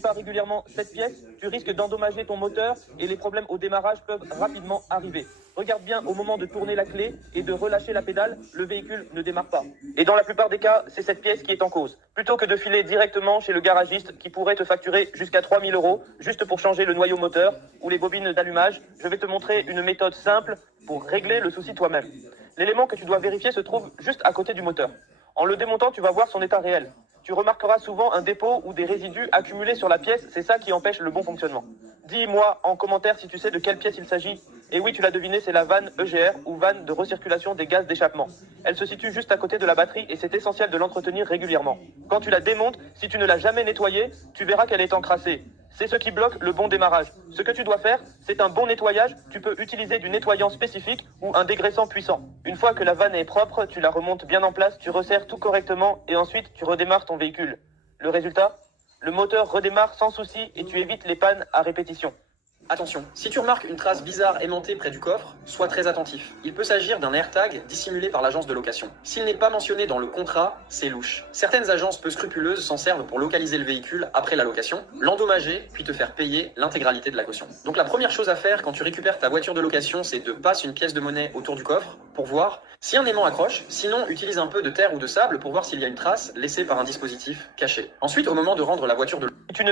Pas régulièrement cette pièce, tu risques d'endommager ton moteur et les problèmes au démarrage peuvent rapidement arriver. Regarde bien au moment de tourner la clé et de relâcher la pédale, le véhicule ne démarre pas. Et dans la plupart des cas, c'est cette pièce qui est en cause. Plutôt que de filer directement chez le garagiste qui pourrait te facturer jusqu'à 3 000 € juste pour changer le noyau moteur ou les bobines d'allumage, je vais te montrer une méthode simple pour régler le souci toi-même. L'élément que tu dois vérifier se trouve juste à côté du moteur. En le démontant, tu vas voir son état réel. Tu remarqueras souvent un dépôt ou des résidus accumulés sur la pièce, c'est ça qui empêche le bon fonctionnement. Dis-moi en commentaire si tu sais de quelle pièce il s'agit. Et oui, tu l'as deviné, c'est la vanne EGR ou vanne de recirculation des gaz d'échappement. Elle se situe juste à côté de la batterie et c'est essentiel de l'entretenir régulièrement. Quand tu la démontes, si tu ne l'as jamais nettoyée, tu verras qu'elle est encrassée. C'est ce qui bloque le bon démarrage. Ce que tu dois faire, c'est un bon nettoyage. Tu peux utiliser du nettoyant spécifique ou un dégraissant puissant. Une fois que la vanne est propre, tu la remontes bien en place, tu resserres tout correctement et ensuite tu redémarres ton véhicule. Le résultat ? Le moteur redémarre sans souci et tu évites les pannes à répétition. Attention, si tu remarques une trace bizarre aimantée près du coffre, sois très attentif. Il peut s'agir d'un AirTag dissimulé par l'agence de location. S'il n'est pas mentionné dans le contrat, c'est louche. Certaines agences peu scrupuleuses s'en servent pour localiser le véhicule après la location, l'endommager, puis te faire payer l'intégralité de la caution. Donc la première chose à faire quand tu récupères ta voiture de location, c'est de passer une pièce de monnaie autour du coffre pour voir si un aimant accroche, sinon utilise un peu de terre ou de sable pour voir s'il y a une trace laissée par un dispositif caché. Ensuite, au moment de rendre la voiture de Si tu ne